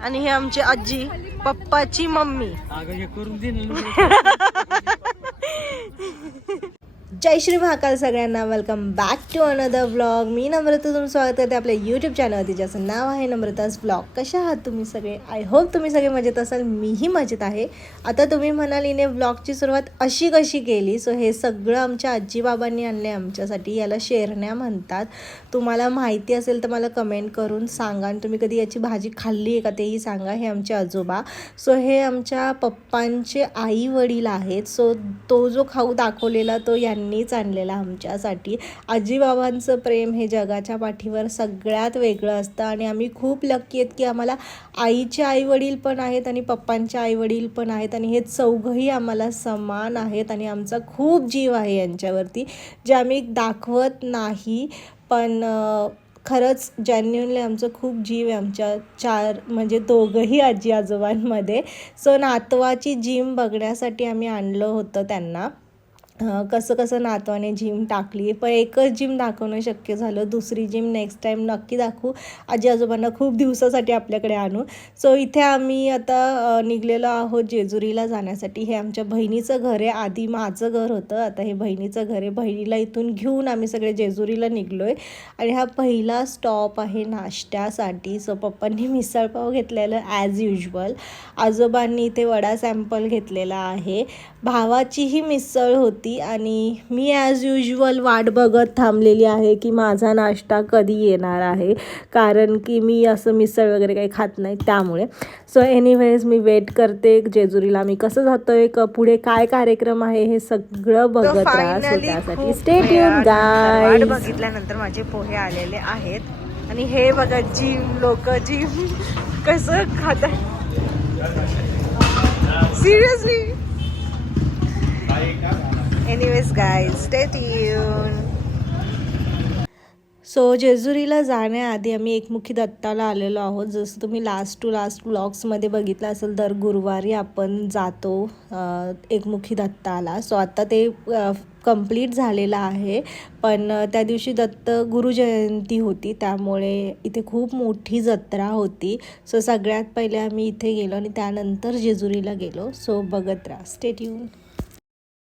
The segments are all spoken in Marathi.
आणि हे आमची आजी पप्पाची मम्मी. अगं हे करून दे ना. जय श्री महाकाल सगळ्यांना. Welcome back to another vlog मी नम्रता तुमचं स्वागत करते आपल्या यूट्यूब चॅनलवरती ज्याचं नाव आहे नम्रताज व्लॉग कशा आहात तुम्ही सगळे? आय होप तुम्ही सगळे मजेत असाल. मीही मजेत आहे. आता तुम्ही म्हणाल इने व्लॉगची सुरुवात अशी कशी केली? सो हे सगळं आमच्या आजी बाबांनी आणले आमच्यासाठी. याला शेरण्या म्हणतात. तुम्हाला माहिती असेल तर मला कमेंट करून सांगा आणि तुम्ही कधी याची भाजी खाल्ली आहे का तेही सांगा. हे आमचे आजोबा. सो हे आमच्या पप्पांचे आई वडील आहेत. सो तो जो खाऊ दाखवलेला तो यांनी त्यांनीच आणलेला आमच्यासाठी. आजीबाबांचं प्रेम हे जगाच्या पाठीवर सगळ्यात वेगळं असतं आणि आम्ही खूप लक्की आहेत की आम्हाला आईचे आईवडील पण आहेत आणि पप्पांचे आईवडील पण आहेत आणि हे चौघही आम्हाला समान आहेत आणि आमचा खूप जीव आहे यांच्यावरती जे आम्ही दाखवत नाही. पण खरंच जेन्युनली आमचं खूप जीव आहे आमच्या चार म्हणजे दोघंही आजी आजोबांमध्ये सो नातवाची जिम बघण्यासाठी आम्ही आणलं होतं त्यांना. कसं कसं नातवाने जिम टाकली पण एकच जिम दाखवणं शक्य झालं. दुसरी जिम नेक्स्ट टाईम नक्की दाखवू. आजी आजोबांना खूप दिवसासाठी आपल्याकडे आणू. सो इथे आम्ही आता निघलेलो आहोत जेजुरीला जाण्यासाठी. हे आमच्या बहिणीचं घर आहे. आधी माझं घर होतं. आता हे बहिणीचं घर आहे. बहिणीला इथून घेऊन आम्ही सगळे जेजुरीला निघलो आहे आणि हा पहिला स्टॉप आहे नाश्त्यासाठी. सो पप्पांनी मिसळपाव घेतलेलं ॲज युजल आजोबांनी इथे वडा सॅम्पल घेतलेला आहे. भावाचीही मिसळ होती आणि मी ॲज युजल वाट बघत थांबलेली आहे की माझा नाश्ता कधी येणार आहे. कारण की मी असं मिसळ वगैरे काही खात नाही त्यामुळे. सो एनिवेज मी वेट करते जेजुरीला. मी कसं जातोय क पुढे काय कार्यक्रम आहे हे सगळं बघत राहा. सो त्यासाठी स्टेट येऊन गाय बघितल्यानंतर माझे पोहे आलेले आहेत. आणि हे बघा जिम लोक जिम कसं खातात seriously anyways guys stay tune so जेजुरीला जाण्याआधी आम्ही एकमुखी दत्ताला आलेलो आहोत. जसं तुम्ही लास्ट टू लास्ट ब्लॉग्समध्ये बघितलं असेल दर गुरुवारी आपण जातो एकमुखी दत्ताला. सो आता ते कंप्लीट झालेलं आहे. पण त्या दिवशी दत्त गुरुजयंती होती. त्यामुळे इथे खूप मोठी जत्रा होती. सो सगळ्यात पहिले आम्ही इथे गेलो आणि त्यानंतर जेजुरीला गेलो. सो बघत राहा. स्टेट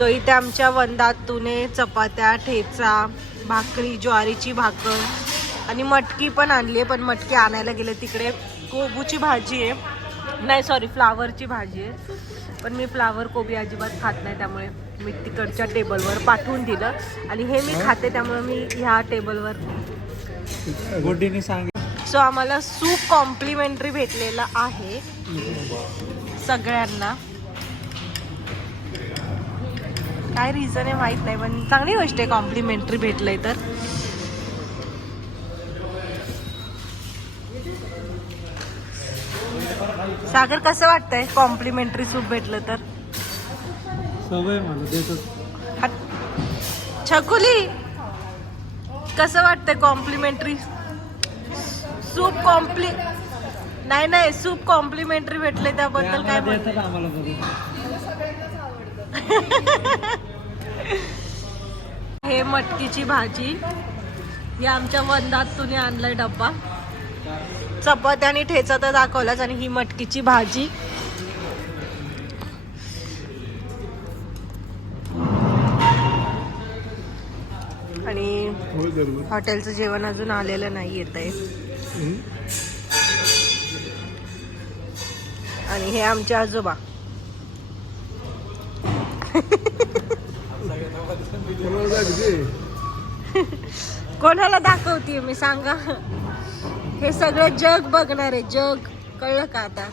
तो इथे आमच्या वंदातुने चपात्या ठेचा भाकरी ज्वारीची भाकर आणि मटकी पण आणली आहे पण मटकी आणायला गेले तिकडे. कोबूची भाजी आहे. नाही सॉरी फ्लावरची भाजी आहे. पण मी फ्लावर कोबी अजिबात खात नाही त्यामुळे मी तिकडच्या टेबलवर पाठवून दिलं. आणि हे मी खाते त्यामुळे मी ह्या टेबलवर सो आम्हाला सूप कॉम्प्लिमेंटरी भेटलेला आहे. सगळ्यांना. काय रिझन आहे माहीत नाही पण चांगली गोष्ट आहे कॉम्प्लिमेंटरी भेटलंय तर. सागर कसं वाटतंय? कॉम्प्लिमेंटरी सूप भेटलं तर? सवय मला देतच. हट. छकुली कसं वाटतंय कॉम्प्लिमेंटरी सूप कॉम्प्लि नाही नाही सूप कॉम्प्लिमेंटरी भेटले त्याबद्दल काय आम्हाला म्हणते देतात आम्हाला हे मटकीची भाजी. ही आमच्या वंदात तुने आणलाय डब्बा. चपात्या आणि ठेचा तर दाखवलाच आणि ही मटकीची भाजी. आणि हॉटेलचं जेवण अजून आलेलं नाही येत आहे. आणि हे आमचे आजोबा. कोणाला दाखवते मी सांगा? हे सगळं जग बघणार आहे जग. कळलं का आता?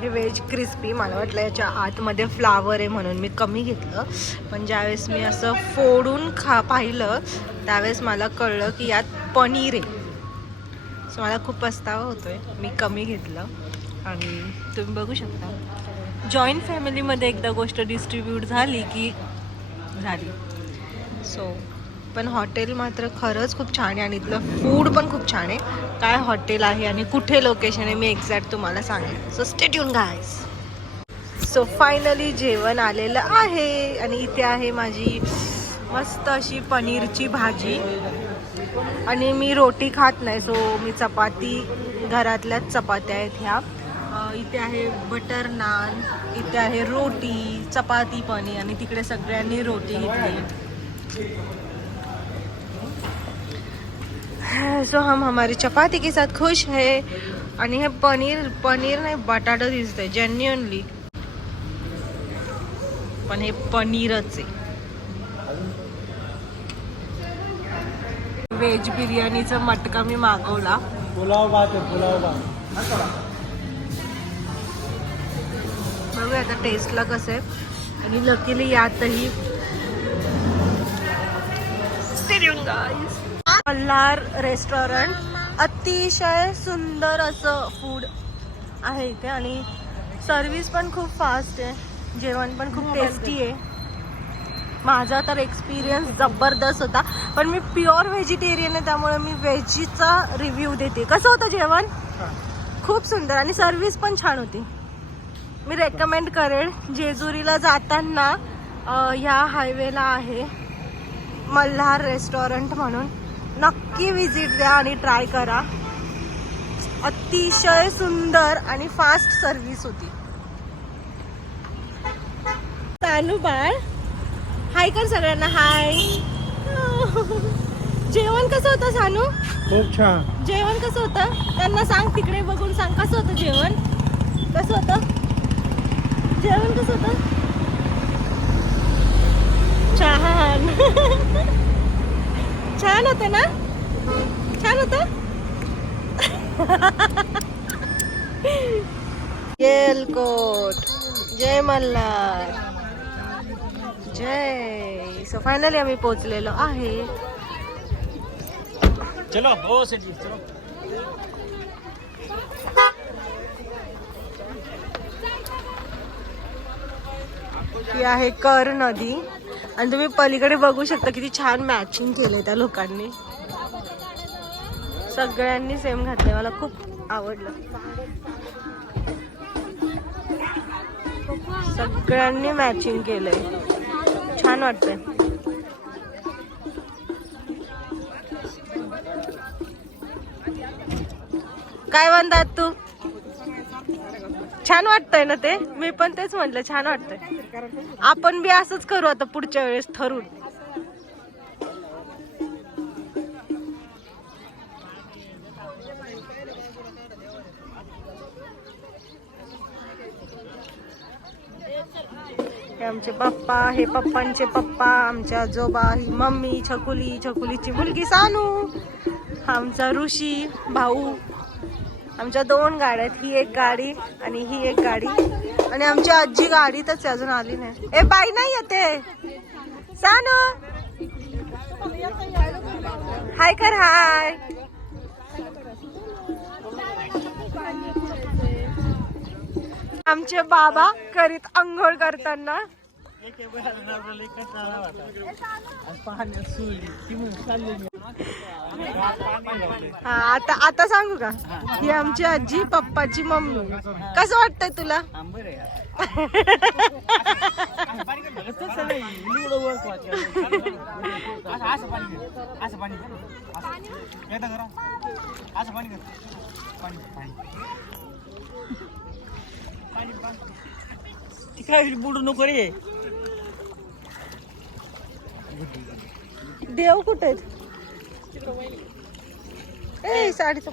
हे व्हेज क्रिस्पी मला वाटलं याच्या आतमध्ये फ्लावर आहे म्हणून मी कमी घेतलं. पण ज्यावेळेस मी असं फोडून खा पाहिलं त्यावेळेस मला कळलं की यात पनीर आहे. सो मला खूप पस्तावा होतोय. मी कमी घेतलं. आणि तुम्ही बघू शकता. जॉईंट फॅमिलीमध्ये एकदा गोष्ट डिस्ट्रीब्यूट झाली की झाली. सो पण हॉटेल मात्र खरंच खूप छान आहे आणि इथलं फूड पण खूप छान आहे. काय हॉटेल आहे आणि कुठे लोकेशन आहे मी एक्झॅक्ट तुम्हाला सांगेन. So stay tune guys so finally जेवण आलेलं आहे आणि इथे आहे माझी मस्त अशी पनीरची भाजी. आणि मी रोटी खात नाही सो मी चपाती घरातल्याच चपात्या आहेत ह्या. इथे आहे बटर नान इथे आहे रोटी चपाती पनीर आणि तिकडे सगळ्यांनी रोटी घेतली. सो हम हमारी चपाती के साथ खुश है आणि हे पनीर पनीर नाही बटाटा दिसतंय जेन्युअनली पण हे पनीरच आहे. व्हेज बिर्याणीचा मटका मी मागवला. पुलाव भात पुलाव भात. बघूया आता टेस्टला कसं आहे. आणि लकीली यातही मल्हार रेस्टॉरंट अतिशय सुंदर असं फूड आहे इथे आणि सर्विस पण खूप फास्ट आहे. जेवण पण खूप टेस्टी आहे. माझा तर एक्सपिरियन्स जबरदस्त होता. पण मी प्युअर व्हेजिटेरियन आहे त्यामुळे मी व्हेजीचा रिव्ह्यू देते. कसं होतं जेवण? खूप सुंदर आणि सर्विस पण छान होती. मी रेकमेंड करेल जेजुरीला जाताना ह्या हायवेला आहे. मल्हार रेस्टॉरंट म्हणून. नक्की विजिट द्या आणि ट्राय करा. अतिशय सुंदर आणि फास्ट सर्विस होती. सानू बाळ. हाय कर सगळ्यांना हाय जेवण कसं होतं सानू? खूप छान. जेवण कसं होतं? त्यांना सांग तिकडे बघून सांग. कसं होतं जेवण? कसं होतं? जेवण कसं होतं? छान. छान होतं ना? छान होतं? येलकोट. जय मल्हार. जय. सो फायनली आम्ही पोहोचलेलो आहे. चलो हो सेठी चलो. ही आहे कर नदी. आणि तुम्ही पलीकडे बघू शकता किती छान मॅचिंग केले त्या लोकांनी. सगळ्यांनी सेम घातले मला खूप आवडलं. सगळ्यांनी मॅचिंग केलंय. छान वाटतंय. काय म्हणतात तू? छान वाटतंय ना ते? मी पण तेच म्हटलं छान वाटतंय. आपण बी असंच करू आता पुढच्या वेळेस ठरून आमचे पप्पा हे पप्पांचे पप्पा आमच्या आजोबा ही मम्मी छकुली छकुलीची मुलगी सानू आमचा ऋषी भाऊ. आमच्या दोन गाड्या आहेत. ही एक गाडी आणि ही एक गाडी. आणि आमची आजी गाडीतच अजून आली नाही. ए बाई नाही येते सांग हाय कर हाय. आमचे बाबा करीत आंघोळ करताना. हा आता आता सांगू का? ही आमची आजी पप्पाची मम्मी. कसं वाटतंय तुला? काय बुडू नको रे? देव कुठे? ए साडीचा.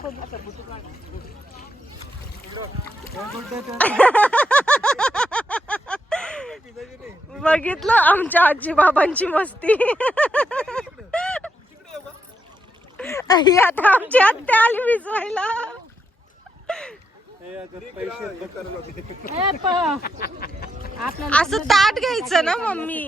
बघितलं आमच्या आजी बाबांची मस्ती आता आमची आत्या आली विजवायला असं ताट घ्यायचं ना मम्मी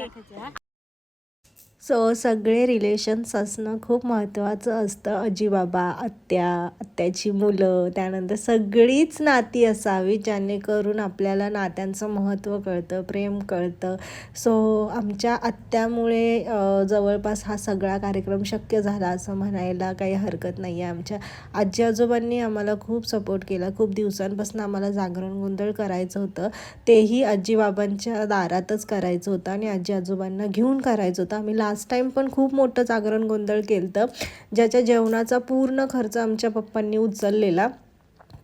सो सगळे रिलेशन्स असणं खूप महत्त्वाचं असतं. आजीबाबा आत्या आत्याची मुलं त्यानंतर सगळीच नाती असावी जेणेकरून आपल्याला नात्यांचं महत्त्व कळतं प्रेम कळतं. सो आमच्या आत्यामुळे जवळपास हा सगळा कार्यक्रम शक्य झाला असं म्हणायला काही हरकत नाही आहे आमच्या. आजी आजोबांनी आम्हाला खूप सपोर्ट केला. खूप दिवसांपासून आम्हाला जागरण गोंधळ करायचं होतं. तेही आजीबाबांच्या दारातच करायचं होतं आणि आजी आजोबांना घेऊन करायचं होतं. आम्ही लास्ट टाईम पण खूप मोठं जागरण गोंधळ केलं तर ज्याच्या जेवणाचा पूर्ण खर्च आमच्या पप्पांनी उचललेला.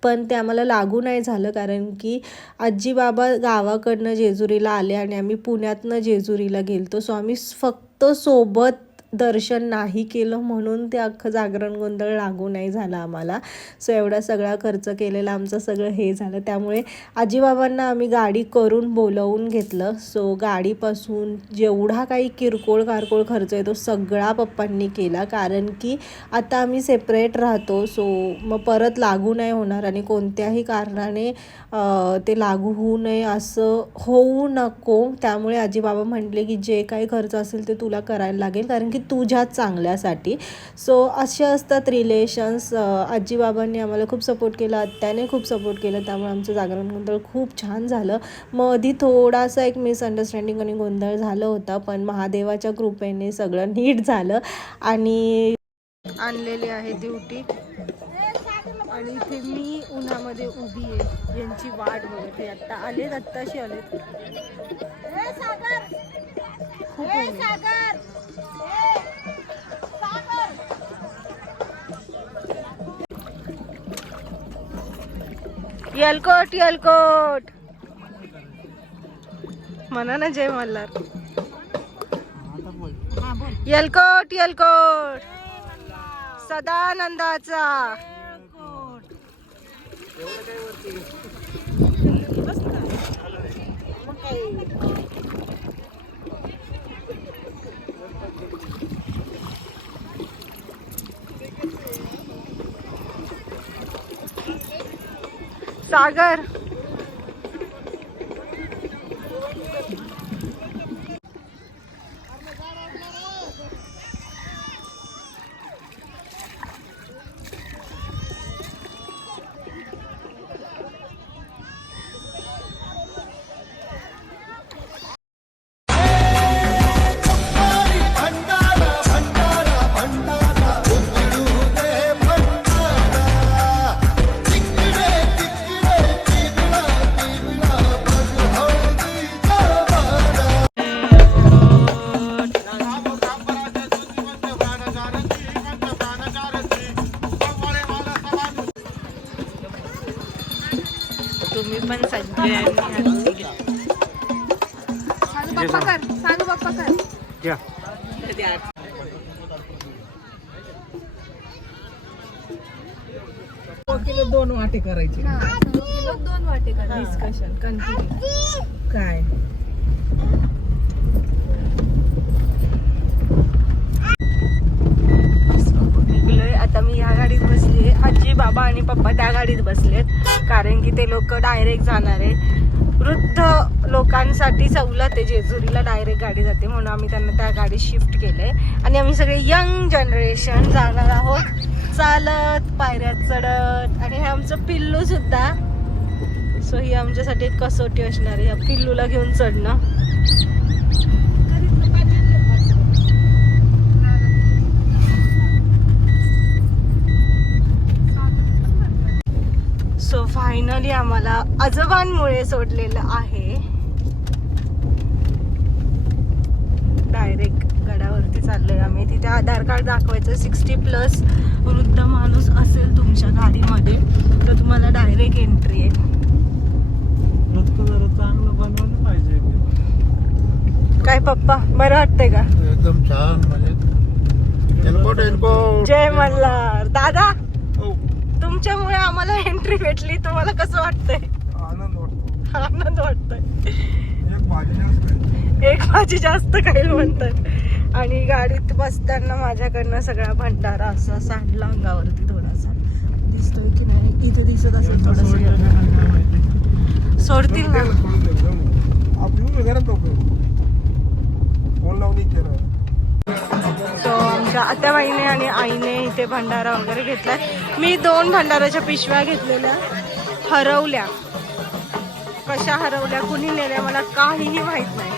पण ते आम्हाला लागू नाही झालं कारण की आजी बाबा गावाकडनं जेजुरीला आले आणि आम्ही पुण्यातनं जेजुरीला गेलतो. सो आम्ही फक्त सोबत दर्शन नाही केलं म्हणून ते अख्खं जागरण गोंधळ लागू नाही झाला आम्हाला. सो एवढा सगळा खर्च केलेला आमचं सगळं हे झालं. त्यामुळे आजीबाबांना आम्ही गाडी करून बोलवून घेतलं. सो गाडीपासून जेवढा काही किरकोळ कारकोळ खर्च आहे तो सगळा पप्पांनी केला. कारण की आता आम्ही सेपरेट राहतो. सो मग परत लागू नाही होणार आणि कोणत्याही कारणाने ते लागू होऊ नये असं होऊ नको. त्यामुळे आजीबाबा म्हटले की जे काही खर्च असेल ते तुला करायला लागेल. कारण की तुझ्या चांगल्यासाठी. सो असे असतात रिलेशन्स आजीबाबांनी आम्हाला खूप सपोर्ट केला त्याने खूप सपोर्ट केलं त्यामुळे आमचं जागरण गोंधळ खूप छान झालं. मधी थोडासा एक मिसअंडरस्टँडिंग आणि गोंधळ झालं होता पण महादेवाच्या कृपेने सगळं नीट झालं आणि आणलेली आहे ड्युटी. आणि इथे मी उन्हामध्ये उभी आहे यांची वाट बघते आता आलेत आत्ताशी आलेत. खूप. यलकोट यलकोट. म्हणा ना जय मल्हार. यलकोट यलकोट. सदानंदाचा. सागर. तुम्ही पण सगळ्यांनी सांगू पप्पा कर सांगू पप्पा कर. किलो दोन वाटे करायचे. दोन वाटे डिस्कशन कंटिन्यू काय? आता मी ह्या गाडीत बसली आजी बाबा आणि पप्पा त्या गाडीत बसलेत. कारण की ते लोक डायरेक्ट जाणार आहे. वृद्ध लोकांसाठी सवलत आहे. जेजुरीला डायरेक्ट गाडी जाते म्हणून आम्ही त्यांना त्या गाडीत शिफ्ट केले आणि आम्ही सगळे यंग जनरेशन जाणार आहोत. चालत पायऱ्यात चढत. आणि हे आमचं पिल्लू सुद्धा. सो ही आमच्यासाठी एक कसोटी असणार आहे. या पिल्लूला घेऊन चढणं फायनली आम्हाला आजोबांमुळे सोडलेलं आहे. डायरेक्ट गडावरती चाललोय आम्ही. तिथे आधार कार्ड दाखवायचं. सिक्स्टी प्लस वृद्ध माणूस असेल तुमच्या गाडीमध्ये तर तुम्हाला डायरेक्ट एंट्री आहे. रस्ता जरा चांगलं बनवलं पाहिजे. काय पप्पा बरं वाटतंय का? एकदम छान म्हणजे जय मल्हार. दादा हो. तुमच्यामुळे आम्हाला एंट्री भेटली. तुम्हाला कसं वाटतंय? आनंद वाटतोय. एक भाजी जास्त काही म्हणतात आणि गाडीत बसताना माझ्याकडनं सगळा भंडारा असा सांडला अंगावरती थोडासा. दिसतोय की नाही? इथे दिसत असेल थोडस. सोडतील ना. तो आमच्या आत्याबाईने आणि आईने इथे भंडारा वगैरे घेतलाय. मी दोन भंडाराच्या पिशव्या घेतलेल्या. हरवल्या. कशा हरवल्या कुणी नेल्या मला काहीही माहीत नाही.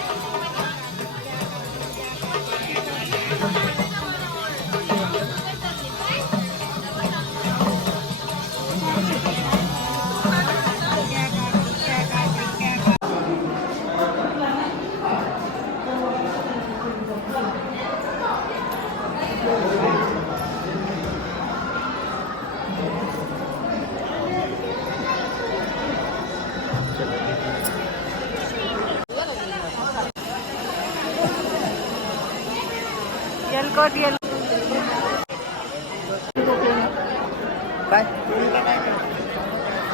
येल काय?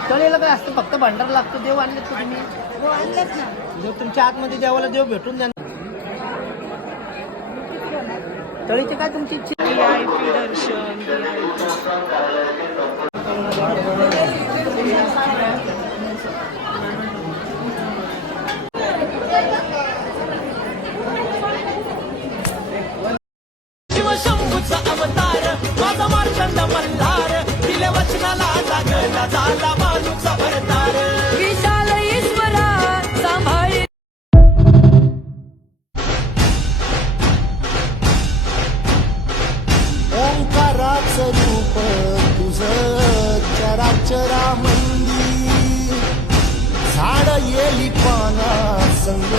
चलेला काय असतं? फक्त भंडार लागतो देव आणलेत का तुम्ही? देव तुमच्या आतमध्ये देवाला देव भेटून द्या तळीचे काय तुमची इच्छा? दर्शन रूप तुझ चराचरा मंदी झाड येली पाना संग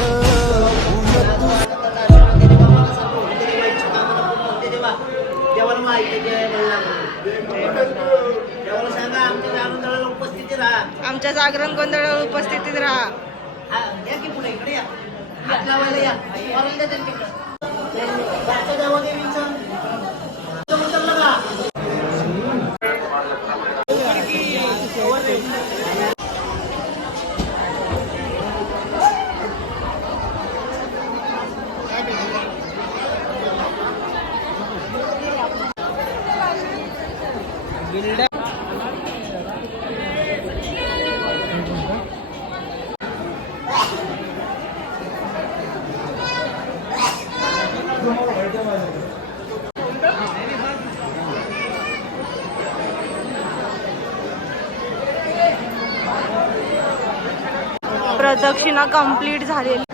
आमच्या जागरण गोंधळावर उपस्थितीत राहा. या की पुढे इकडे या हात लावायला या वरायला द्या त्यांच्याकडे. जायचं देवादेवीचं. इथं उतरलं का? प्रदक्षिणा कंप्लीट झालेली.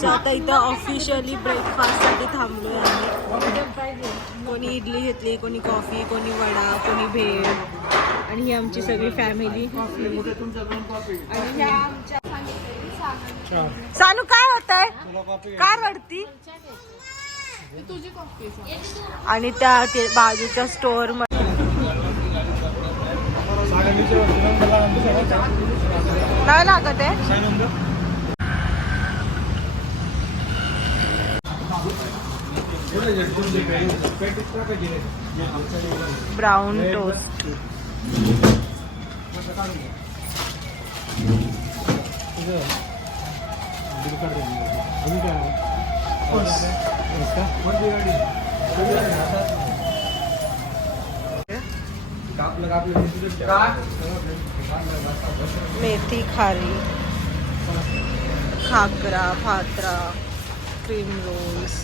सो आता इथं ऑफिशियली ब्रेकफास्टसाठी थांबलोय आम्ही. कोणी इडली घेतली कोणी कॉफी कोणी वडा कोणी भेळ. आणि ही आमची सगळी फॅमिली आणि ह्या आमच्या सानू काय होत आहे काय रडती? आणि त्या ते बाजूच्या स्टोअरमध्ये नाही लागत आहे? ब्राऊन टोस्ट मेथी खारी खाकरा फात्रा क्रीम रोल्स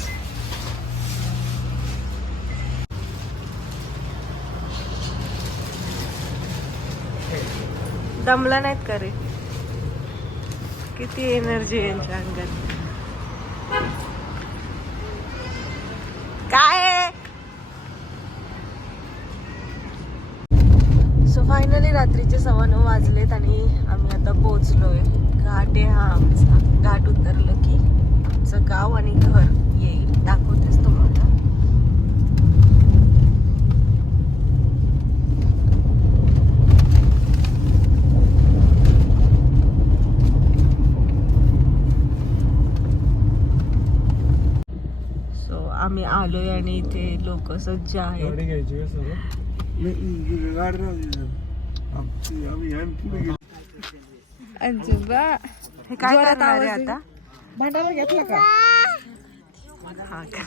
दमला नाहीत का रे? किती एनर्जी यांच्या अंगात. काय आहे? सो फायनली रात्रीचे सव्वा नऊ वाजलेत आणि आम्ही आता पोहोचलोय. घाट आहे हा आमचा. घाट उतरलं की आमचं गाव आणि घर येईल दाखवतेच तुम्हाला सो आम्ही आलोय आणि इथे लोक सज्ज आहेत. हे काय करणार आहे आता? भांडारा घेतला का? हा का?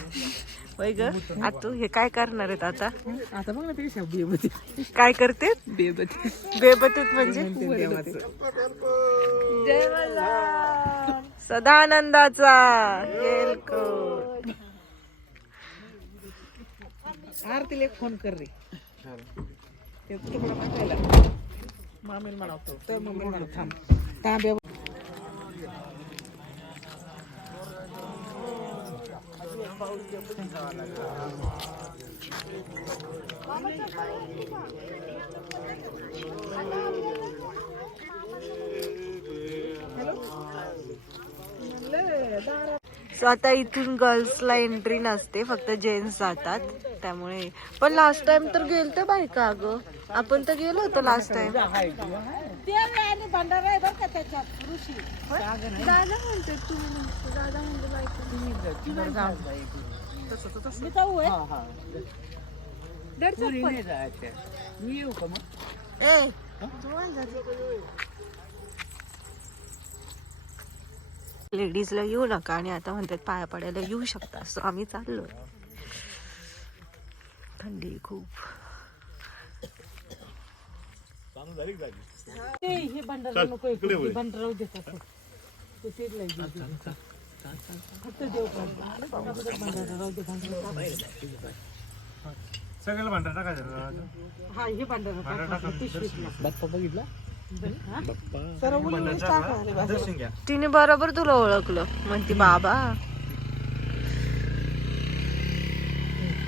होय ग आतू हे काय करणार आहेत आता? आता बघ ना पेशा बेबती काय करते? बेबती बेबतीत म्हणजे? जय सदानंदाचा. आरतीला एक फोन कर रे. ते तुकडा टाकायला मामीला म्हणावतो. तर मम्मी म्हणा थांब. तांब्या सो आता इथून गर्ल्सला एंट्री नसते फक्त जेंट्स जातात. त्यामुळे. पण लास्ट टाइम तर गेलतो बायका अगं. आपण तर गेलो होतो लास्ट टाइम दादा म्हणते तुम्ही म्हणते, दादा बायका. ए, लेडीजला येऊ नका आणि आता म्हणतात पाया पडायला येऊ शकता. सो आम्ही चाललोय. थंडी आहे खूप हे भांडारा नको भांडारा देतात ते सिरला फक्त देव भांडारा राहू दे भांडारा सगळ्याला भांडा टाकायचं हा हे भांडारा बाप्पा बघितला? तिने बरोबर तुला ओळखलं. म्हणते बाबा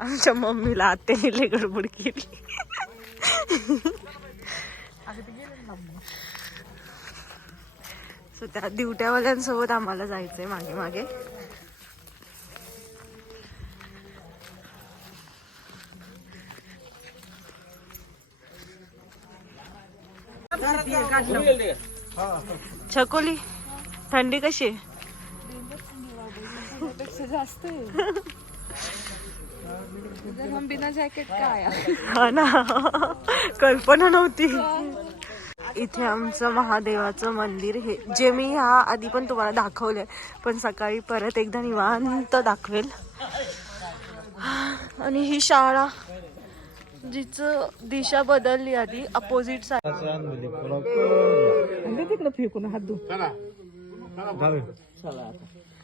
आमच्या मम्मीला आत्याने लय गडबड केली. सो त्या दिवट्यावाल्यांसोबत आम्हाला जायचंय मागे मागे. छकोली थंडी कशी आहे? हा ना. कल्पना नव्हती. इथे आमचं महादेवाचं मंदिर हे जे मी ह्या आधी पण तुम्हाला दाखवलंय पण सकाळी परत एकदा निवांत दाखवेल. आणि ही शाळा जिचं दिशा बदलली आधी अपोजिट साईड तिकडे फेकून हात धुवून.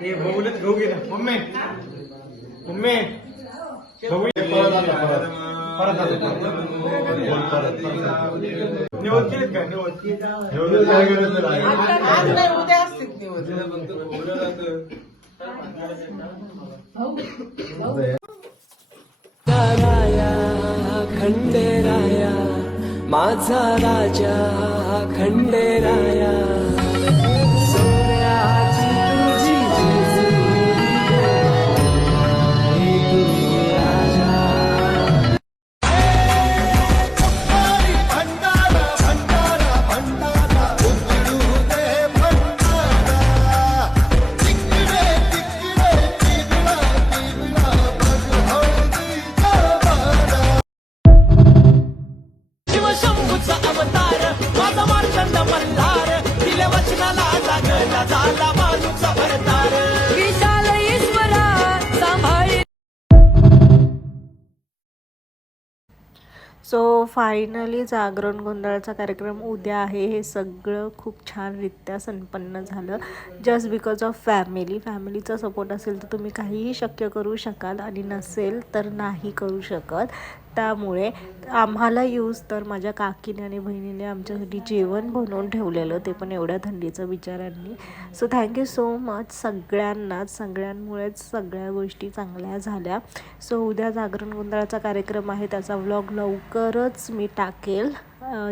ते बघूनच घेऊ गेला. मम्मी. मम्मी. निवड केलीत का निवड. आज नाही उद्या असतील राया खंडेराया माझा राजा खंडेराया. फायनली जागरण गोंधळाचा कार्यक्रम उद्या आहे. हे सगळं खूप छानरित्या संपन्न झालं. जस्ट बिकॉज ऑफ फॅमिली फॅमिलीचा सपोर्ट असेल तर तुम्ही काहीही शक्य करू शकाल आणि नसेल तर नाही करू शकत. त्यामुळे आम्हाला यूज तर माझ्या काकीने आणि बहिणीने आमच्यासाठी जेवण बनवून ठेवलेलं ते पण एवढ्या थंडीचं विचारांनी सो थँक्यू सो मच सगळ्यांनाच सगळ्यांमुळेच सगळ्या गोष्टी चांगल्या झाल्या. सो उद्या जागरण गोंधळाचा कार्यक्रम आहे त्याचा व्लॉग लवकरच मी टाकेल.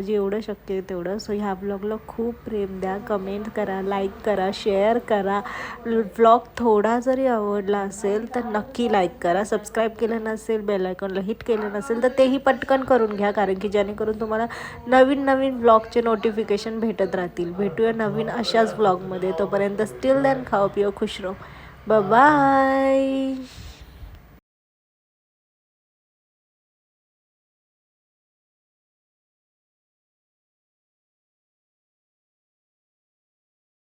जेवढं शक्य आहे तेवढं. सो ह्या ब्लॉगला खूप प्रेम द्या. कमेंट करा लाईक करा शेअर करा. व्लॉग थोडा जरी आवडला असेल तर नक्की लाईक करा. सबस्क्राईब केलं नसेल बेल आयकॉनला हिट केलं नसेल तर तेही पटकन करून घ्या. कारण की जेणेकरून तुम्हाला नवीन नवीन ब्लॉगचे नोटिफिकेशन भेटत राहतील. भेटूया नवीन अशाच ब्लॉगमध्ये तोपर्यंत स्टील दॅन खाओ पिओ खुश राहो. बाय